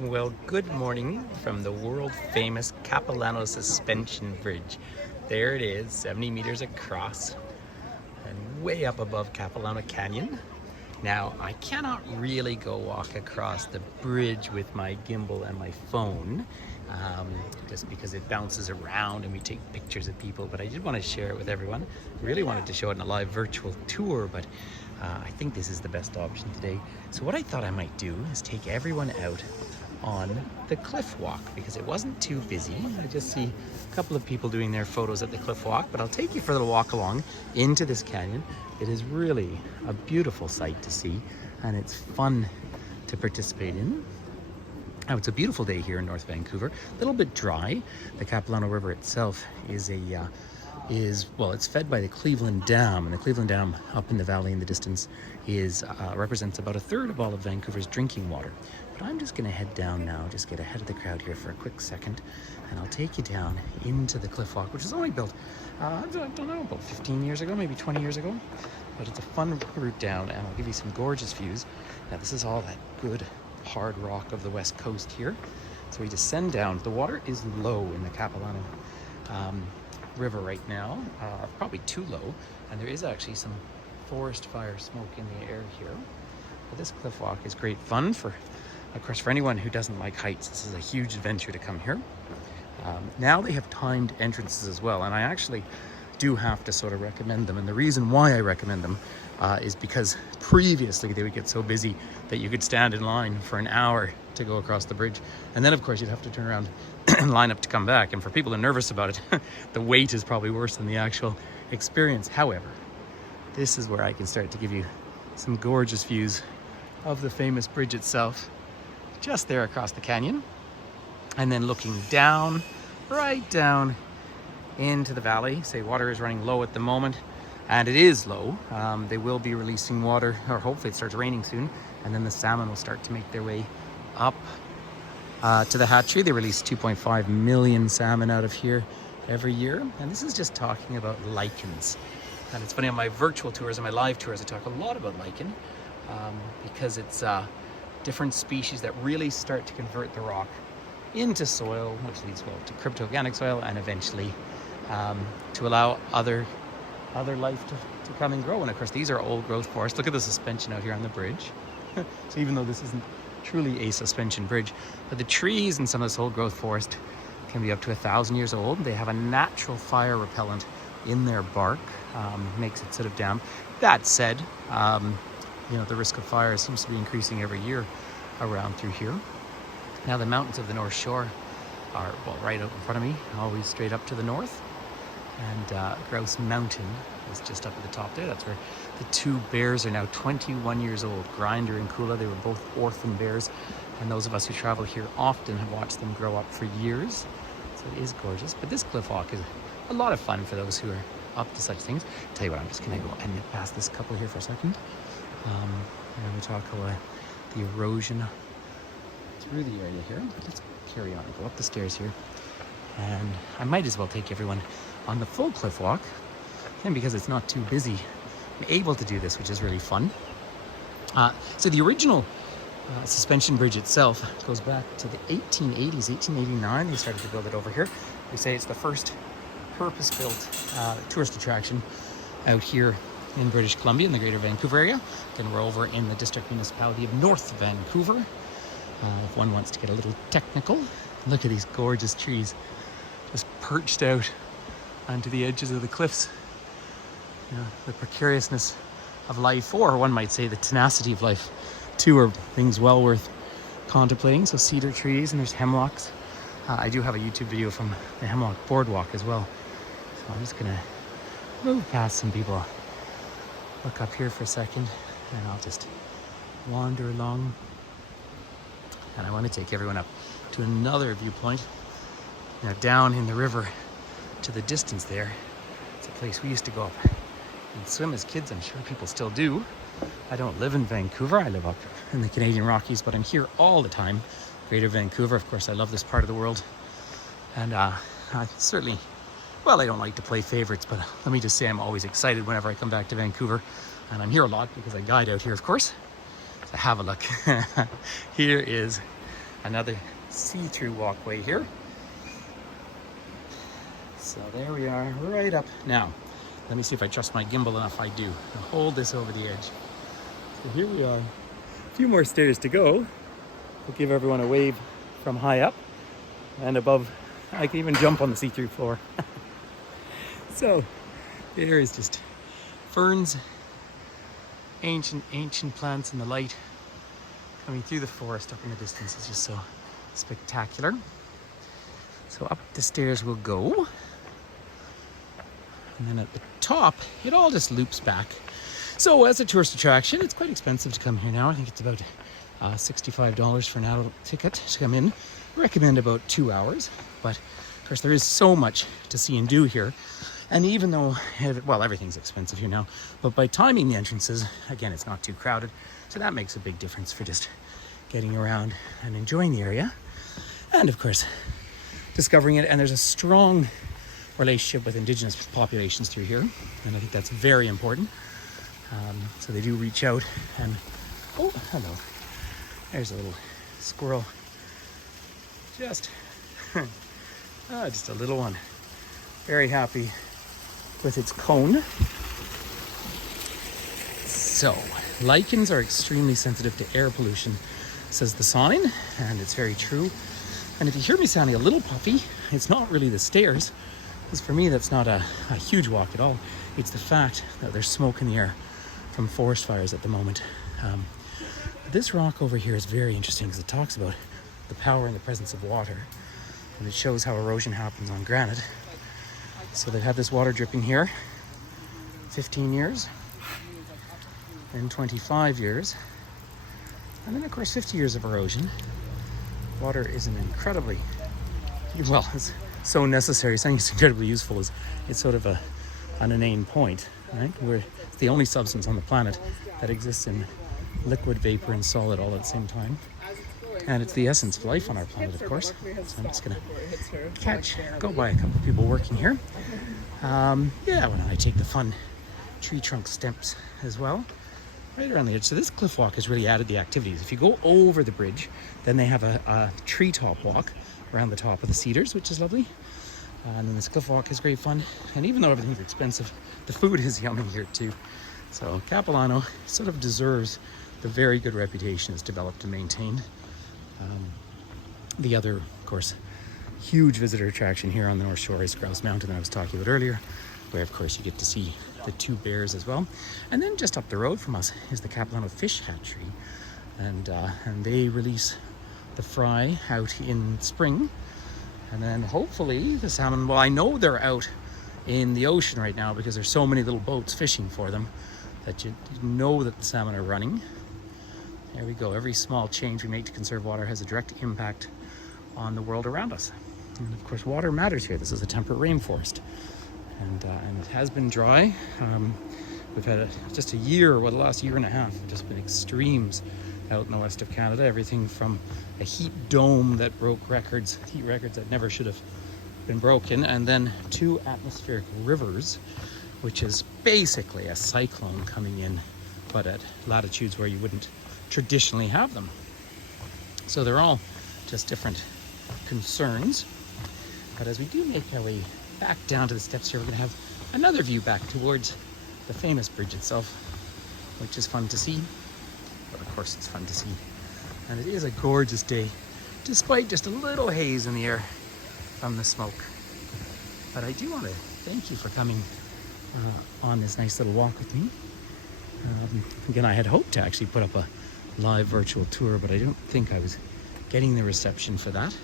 Well, good morning from the world famous Capilano suspension bridge. There it is, 70 meters across and way up above Capilano Canyon. Now, I cannot really go walk across the bridge with my gimbal and my phone, just because it bounces around and we take pictures of people, but I did want to share it with everyone. Really wanted to show it in a live virtual tour, but I think this is the best option today. So what I thought I might do is take everyone out on the cliff walk because it wasn't too busy. I just see a couple of people doing their photos at the cliff walk, but I'll take you for the walk along into this canyon. It is really a beautiful sight to see, and it's fun to participate in. Now, it's a beautiful day here in North Vancouver, a little bit dry. The Capilano River itself is it's fed by the Cleveland Dam, and the Cleveland Dam up in the valley in the distance represents about a third of all of Vancouver's drinking water. But I'm just gonna head down now, just get ahead of the crowd here for a quick second, and I'll take you down into the cliff walk, which was only built, I don't know, about 15 years ago, maybe 20 years ago. But it's a fun route down, and I'll give you some gorgeous views. Now, this is all that good hard rock of the west coast here. So we descend down. The water is low in the Capilano River right now, probably too low, and there is actually some forest fire smoke in the air here. But this cliff walk is great fun for anyone who doesn't like heights. This is a huge adventure to come here. Now they have timed entrances as well, and I actually do have to sort of recommend them. And the reason why I recommend them is because previously they would get so busy that you could stand in line for an hour to go across the bridge. And then of course you'd have to turn around and line up to come back. And for people who are nervous about it, the wait is probably worse than the actual experience. However, this is where I can start to give you some gorgeous views of the famous bridge itself, just there across the canyon. And then looking down, right down into the valley. Say water is running low at the moment, and it is low. They will be releasing water, or hopefully it starts raining soon, and then the salmon will start to make their way up to the hatchery. They release 2.5 million salmon out of here every year, and this is just talking about lichens. And it's funny, on my virtual tours and my live tours I talk a lot about lichen, because it's different species that really start to convert the rock into soil, which leads well to crypto-organic soil, and eventually to allow other life to come and grow. And of course these are old growth forests. Look at the suspension out here on the bridge. So even though this isn't truly a suspension bridge, but the trees in some of this old growth forest can be up to 1,000 years old. They have a natural fire repellent in their bark, makes it sort of damp. That said, the risk of fire seems to be increasing every year around through here. Now the mountains of the North Shore are, well, right out in front of me, always straight up to the north. And Grouse Mountain is just up at the top there. That's where the two bears are now 21 years old. Grinder and Kula, they were both orphan bears. And those of us who travel here often have watched them grow up for years. So it is gorgeous. But this cliff walk is a lot of fun for those who are up to such things. Tell you what, I'm just gonna go and nip past this couple here for a second. And we talk about the erosion through the area here. Let's carry on, go up the stairs here. And I might as well take everyone on the full cliff walk. And because it's not too busy, I'm able to do this, which is really fun. So the original suspension bridge itself goes back to the 1880s, 1889. They started to build it over here. They say it's the first purpose-built tourist attraction out here in British Columbia, in the Greater Vancouver area. Then we're over in the district municipality of North Vancouver. If one wants to get a little technical, look at these gorgeous trees just perched out onto the edges of the cliffs. The precariousness of life, or one might say the tenacity of life, too, are things well worth contemplating. So cedar trees, and there's hemlocks. I do have a YouTube video from the Hemlock Boardwalk as well. So I'm just gonna move past some people. Look up here for a second, and I'll just wander along. And I want to take everyone up to another viewpoint. Now down in the river to the distance there, it's a place we used to go up and swim as kids. I'm sure people still do. I don't live in Vancouver. I live up in the Canadian Rockies, but I'm here all the time. Greater Vancouver, of course, I love this part of the world. And I certainly, well, I don't like to play favorites, but let me just say I'm always excited whenever I come back to Vancouver. And I'm here a lot because I guide out here, of course. So have a look. Here is another see-through walkway here. So there we are, right up. Now, let me see if I trust my gimbal enough. I do. I'll hold this over the edge. So here we are. A few more stairs to go. I'll give everyone a wave from high up and above. I can even jump on the see-through floor. So there is just ferns, ancient plants in the light coming through the forest up in the distance. It's just so spectacular. So up the stairs we'll go. And then at the top, it all just loops back. So as a tourist attraction, it's quite expensive to come here now. I think it's about $65 for an adult ticket to come in. I recommend about 2 hours. But of course, there is so much to see and do here. And even though, well, everything's expensive here now, but by timing the entrances, again, it's not too crowded. So that makes a big difference for just getting around and enjoying the area. And of course, discovering it. And there's a strong relationship with indigenous populations through here. And I think that's very important. So they do reach out and, oh, hello. There's a little squirrel. Just a little one. Very happy with its cone. So, lichens are extremely sensitive to air pollution, says the sign, and it's very true. And if you hear me sounding a little puffy, it's not really the stairs, because for me that's not a huge walk at all. It's the fact that there's smoke in the air from forest fires at the moment. This rock over here is very interesting because it talks about the power and the presence of water, and it shows how erosion happens on granite. So they've had this water dripping here 15 years, then 25 years, and then of course 50 years of erosion. Water is an incredibly, well, it's so necessary. Something that's incredibly useful is it's sort of an inane point, right? Where it's the only substance on the planet that exists in liquid, vapor, and solid all at the same time. And it's the essence of life on our planet, of course. So I'm just gonna go by a couple of people working here. Yeah, why don't I take the fun tree trunk steps as well, right around the edge. So this cliff walk has really added the activities. If you go over the bridge, then they have a treetop walk around the top of the cedars, which is lovely. And then this cliff walk is great fun. And even though everything's expensive, the food is yummy here too. So Capilano sort of deserves the very good reputation it's developed and maintained. The other, of course, huge visitor attraction here on the North Shore is Grouse Mountain that I was talking about earlier, where of course you get to see the 2 bears as well. And then just up the road from us is the Capilano Fish Hatchery, and they release the fry out in spring, and then hopefully the salmon, well, I know they're out in the ocean right now because there's so many little boats fishing for them that you know that the salmon are running. There we go. Every small change we make to conserve water has a direct impact on the world around us. And of course, water matters here. This is a temperate rainforest, and it has been dry. We've had just a year, well, the last year and a half, have just been extremes out in the west of Canada. Everything from a heat dome that broke records, heat records that never should have been broken, and then 2 atmospheric rivers, which is basically a cyclone coming in, but at latitudes where you wouldn't traditionally have them. So they're all just different concerns. But as we do make our way back down to the steps here, we're going to have another view back towards the famous bridge itself, which is fun to see. But of course it's fun to see. And it is a gorgeous day, despite just a little haze in the air from the smoke. But I do want to thank you for coming on this nice little walk with me. Again, I had hoped to actually put up a live virtual tour, but I don't think I was getting the reception for that.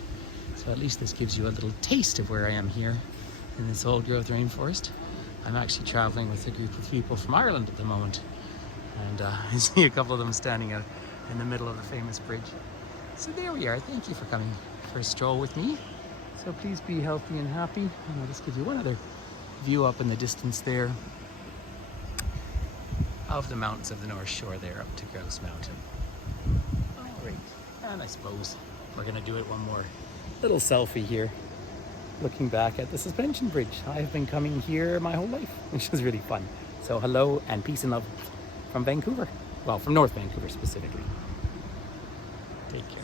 So at least this gives you a little taste of where I am here in this old growth rainforest. I'm actually traveling with a group of people from Ireland at the moment, and I see a couple of them standing out in the middle of the famous bridge. So there we are. Thank you for coming for a stroll with me. So please be healthy and happy. And I'll just give you one other view up in the distance there of the mountains of the North Shore there up to Grouse Mountain. All right, and I suppose we're gonna do it one more little selfie here, looking back at the suspension bridge. I've been coming here my whole life, which is really fun. So hello and peace and love from Vancouver. Well, from North Vancouver specifically. Take care.